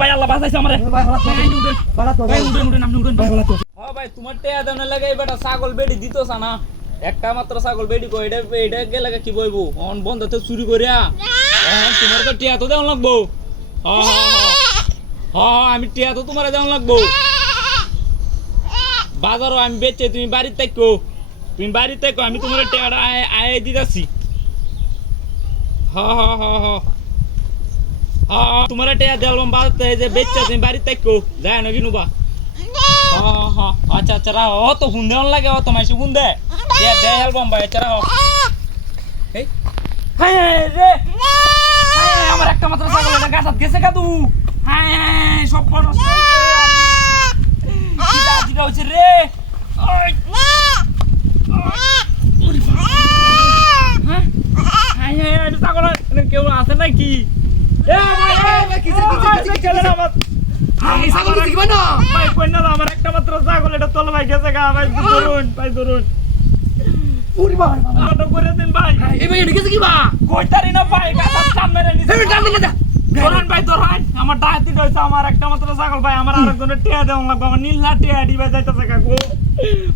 ভাই আল্লাহ বাঁচাইছে আমারে ভাই উঠেন আপনি উঠেন ভাই তোমার টেয়া দাও না লাগে বেটা ছাগল বেড়ি দিতছ না একটা মাত্র ছাগল বেড়ি কই এটা গেলে কি বইবো অন বন্ধতে চুরি করিয়া তোমার তো টেয়া তো দেওয়া লাগবো আমি টেয়া তো তোমার দেওয়া লাগবো বাজারও আমি বেচে তুমি বাড়িতে থাকো আমি তোমার টেয়াটা আয় দিতেছি তোমার টেয়া দিলাম বাজাতে যে বেচে তুমি বাড়িতে থাকো যায় না কিনুবা আচ্ছা আচ্ছা রাহ অত ফোন দেওয়ান লাগে অত মাসি ফোন দে অ্যালবাম ভাই আচ্ছা রাহ আমার একটা মাত্র ছাগল এটা গাছাত গেছে কাদু সব হচ্ছে রে ছাগল কেউ আছে নাকি আমার একটা মাত্র ছাগল এটা তল ভাই গেছে গা ভাই ধরুন করে দিন ভাই কইতারি না ভাই ধরেন ভাই ধরেন আমার ডায়াতি হয়েছে আমার একটা মাত্র ছাগল ভাই আমার আরেকজনের টেয়া দেওয়া লাগবে আমার নীলা টেয়া দিবে যাইতেছে কাকু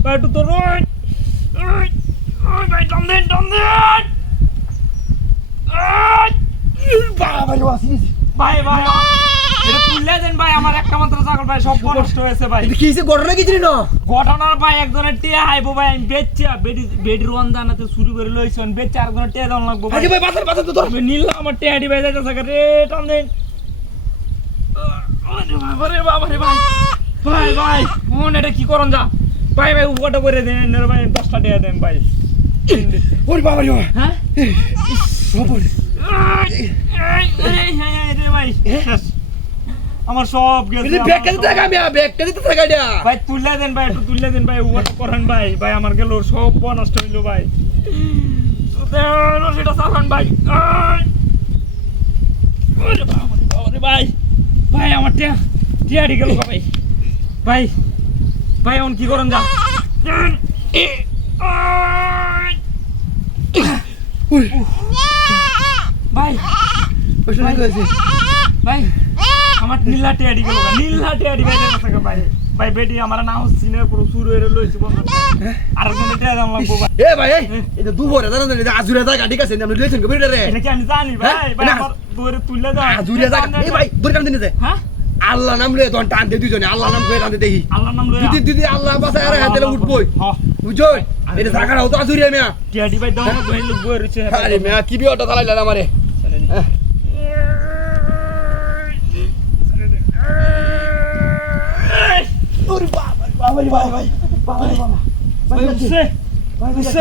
ভাই একটু ধরুন ভাই টান দেন ভাই এটা তুললে দেন ভাই আমার একটা মাত্র ছাগল ভাই সব নষ্ট হয়েছে ভাই কি হইছে ঘটনা কি জানি না ঘটনার ভাই একজনের টিয়া আইবো ভাই আমি বেচছি বেডি রন্দানাতে শুরু করে লইছন বেচছি আরেকজনের টিয়া দাও লাগবো ভাই ভাই বাজার তো ধর নীল আমার টিয়া দি ভাই যাইতেছে রে টান দেন আরে বাবা রে ভাই মন এটা কি করন যা ভাই উপকারটা করে দেন এর ভাই 10টা টিয়া দেন ভাই ওরে বাবা রে হ্যাঁ বাবা রে ভাই আমার সব গেছে ব্যাগটা দিতে থাকা ভাই তুললে দেন ভাই একটু তুললে দেন ভাই উপকারটা করেন ভাই আমার গেল সব নষ্ট হইলো ভাই সেটা চালান ভাই ওরে বাবা রে ভাই আমার টিয়াড়ি গেল ভাই এখন কি করেন যা ভাই ভাই আমার নীলা টিয়াড়ি গেল ভাই বেটি আমার না হচ্ছে না পুরো শুরু হয়ে লইছি বন্ধ আর কোন টিয়া দাম লাগবো ভাই ভাই এটা দুপুরে জানেন আজুরে জায়গা ঠিক আছে আপনি লইছেন কবির রে এটা কি আমি জানি ভাই আমার দূরে তুললে দাও আজুরে জায়গা ভাই দূরে টান দিনে যায় হ্যাঁ আল্লাহ নাম লয়ে তখন টান দে দুইজনে আল্লাহ নাম কই টান দে দেখি আল্লাহ নাম লয়ে দিদি আল্লাহ বাসায় আর হাতে উঠবই বুঝছো এটা জায়গাটা হতো আজুরে মিয়া টিয়াড়ি ভাই দাও ভাই লোক বই রইছে আরে মিয়া কি বিয়টা চালাইলা আমারে ওরে বাবা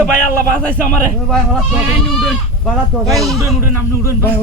ভাই আল্লাহ বাঁচাইছে আমারে ভাই উঠেন আপনি উঠেন ভাই